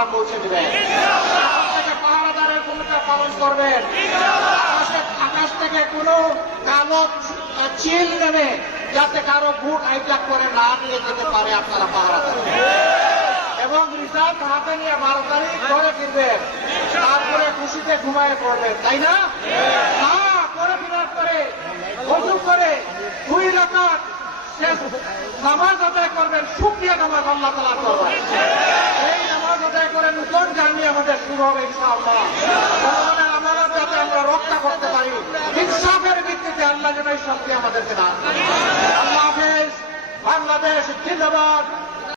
আপনারা পৌঁছে দেবেন। পাহারাদারের ভূমিকা পালন করবেন। আকাশ থেকে কোনো কালো চিল নেবে যাতে কারো ভোট হাইজ্যাক করে না নিয়ে যেতে পারে, আপনারা পাহারা দেবেন। এবং রিজার্ভ হাতে নিয়ে 12 তারিখ ঘরে ফিরবেন, তারপরে খুশিতে ঘুমায় পড়বেন, তাই না? করে ফেরার পরে ওযু করে 2 রাকাত নামাজ আদায় করবেন, শুকরিয়া নামাজ আল্লাহ তাআলা করবেন। এই নামাজ আদায় করে নতুন জার্নি আমাদের শুরু হবে ইনশাআল্লাহ। আমাদের যাতে আমরা রক্ষা করতে পারি, ইনসাফের ভিত্তিতে আল্লাহ যেন এই শক্তি আমাদেরকে দান করেন। আল্লাহ হাফেজ। বাংলাদেশ জিন্দাবাদ।